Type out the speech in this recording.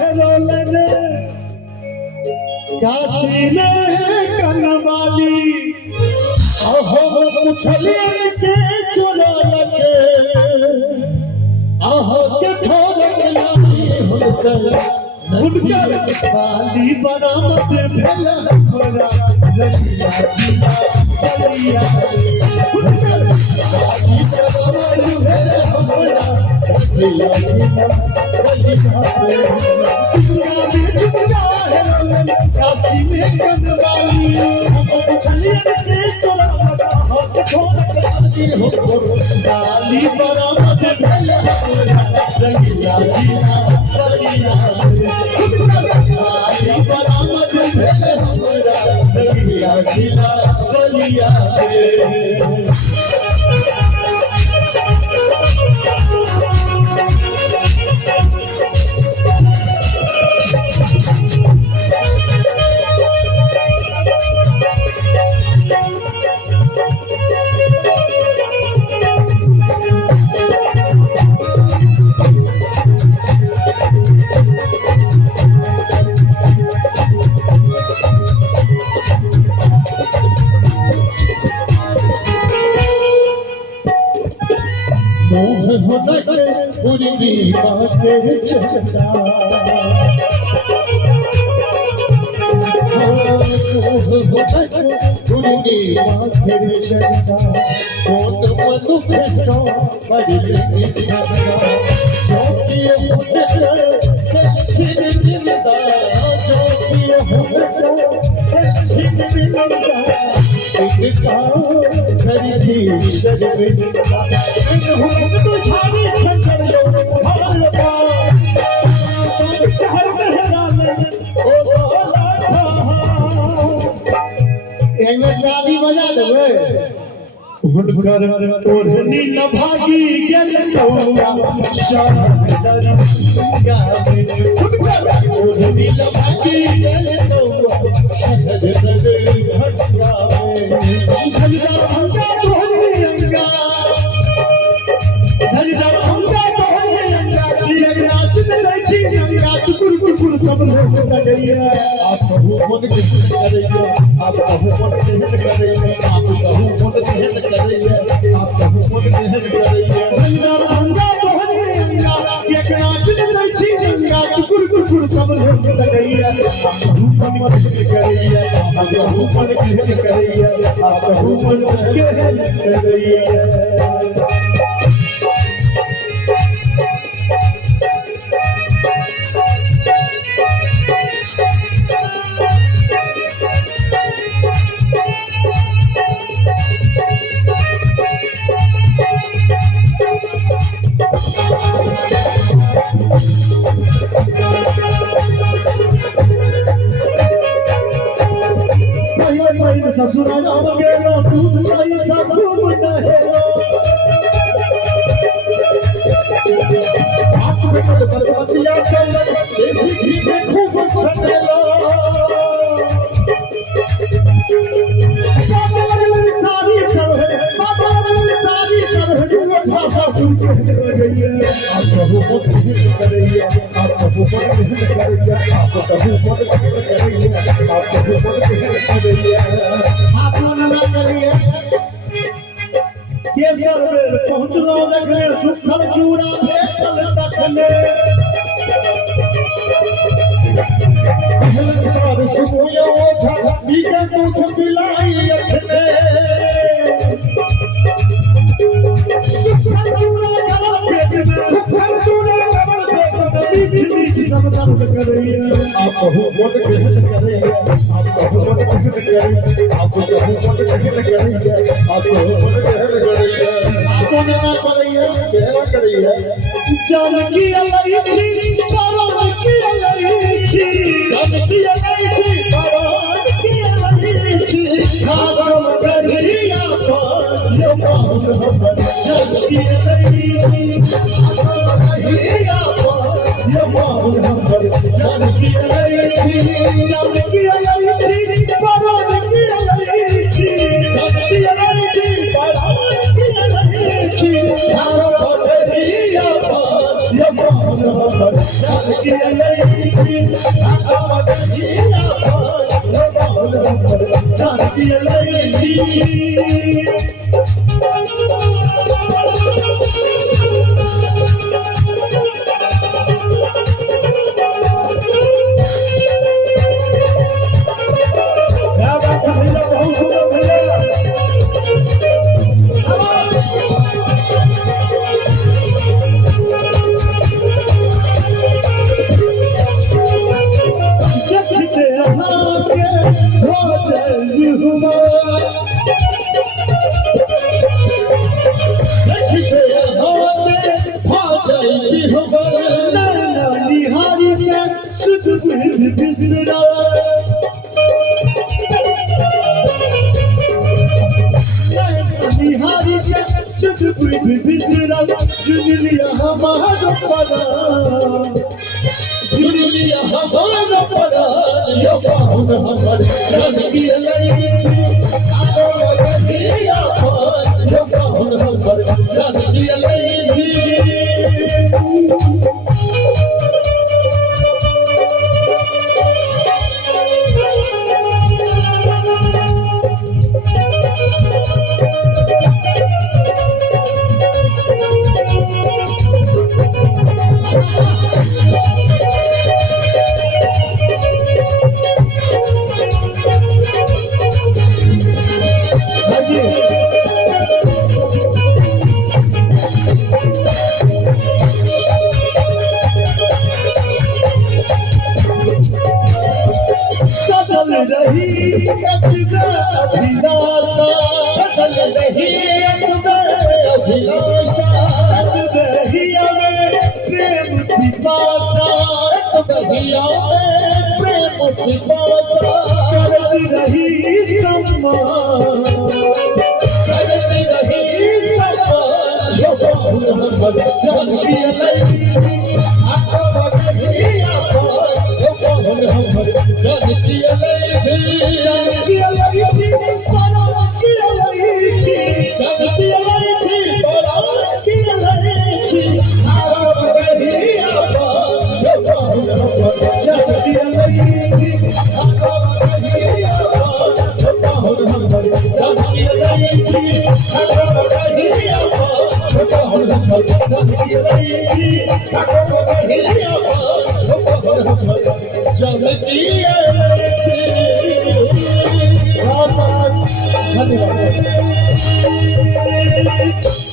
है रोलन काशी में कनवाली अहो पुछलियन के चोरा लगे आहो के ठोरक लाई हुनकर वाली बरामद भेल हमरा रतिया जीना बलिया हुनकर वाली बरामद भेल हमरा रतिया जीना बलिया काशी में कनवाली पुछलियन के चोरा लगा हो ठोरक लाई हुनकर वाली बरामद भेल हमरा रतिया जीना बलिया बलिया पूरी बातें चलता पूरी बातें चलता कौन मनुख सो बड़ी शादी बजा देवे हुनकर ओढ़नी न भागी गेल कौआ शहर गावे हुनकर ओढ़नी न भागी गेल कौआ शहर गावे धरिदा भंगा तोहरे अंगा धरिदा भंगा तोहरे अंगा किया नाच जाय छी अंगा कुकुर कुकुर सब लोग करिए आप कहू मन के करिए आप कहू मन के करिए आप कहू मन के करिए आप कहू मन के करिए धरिदा भंगा तोहरे अंगा किया नाच जाय छी अंगा कुकुर कुकुर सब लोग करिए आप कहू मन के करिए आप कहू मन के करिए आप कहू मन के करिए ससुर नाम गेलो दूध लाई सब खूब नहेलो हाथ में बरबतिया चल देसी घी में खूब छनेलो सारी सब है सारी सब है जो भाषा सुन के गई आप प्रभु मत करिए आप प्रभु मत करिए आप प्रभु मत करिए आप प्रभु मत करिए आप ना करिए केसर में पहुंचलो देखले सुखल चूड़ा भेटल तखने पहले सुबोयो झा बीते दूध पिलाई अखने सुखल चूड़ा गला पेट में सुखल चूड़ा गला पेट में मीठी सब दर्द करिए आप कहू मत करिए आप कहू मत करिए आप कहू मत करिए आप कहू मत करिए आप ना करिए बेरा करिए जानकी अलैची बारात की अलैची जानकी अलैची बारात की अलैची खागम करिया पर यो बाहुल हमर जानकी अलैची खागम करिया पर यो बाहुल हमर जानकी अलैची बारात की अलैची जानकी अलैची बारात की अलैची खागम करिया पर यो बाहुल हमर जुलिया हमारा परा जुलिया हमारा परा यो पाहुन हमर रंगी लईची आरो गदिया पर यो पाहुन हमर रंगी लईची धन्यवाद।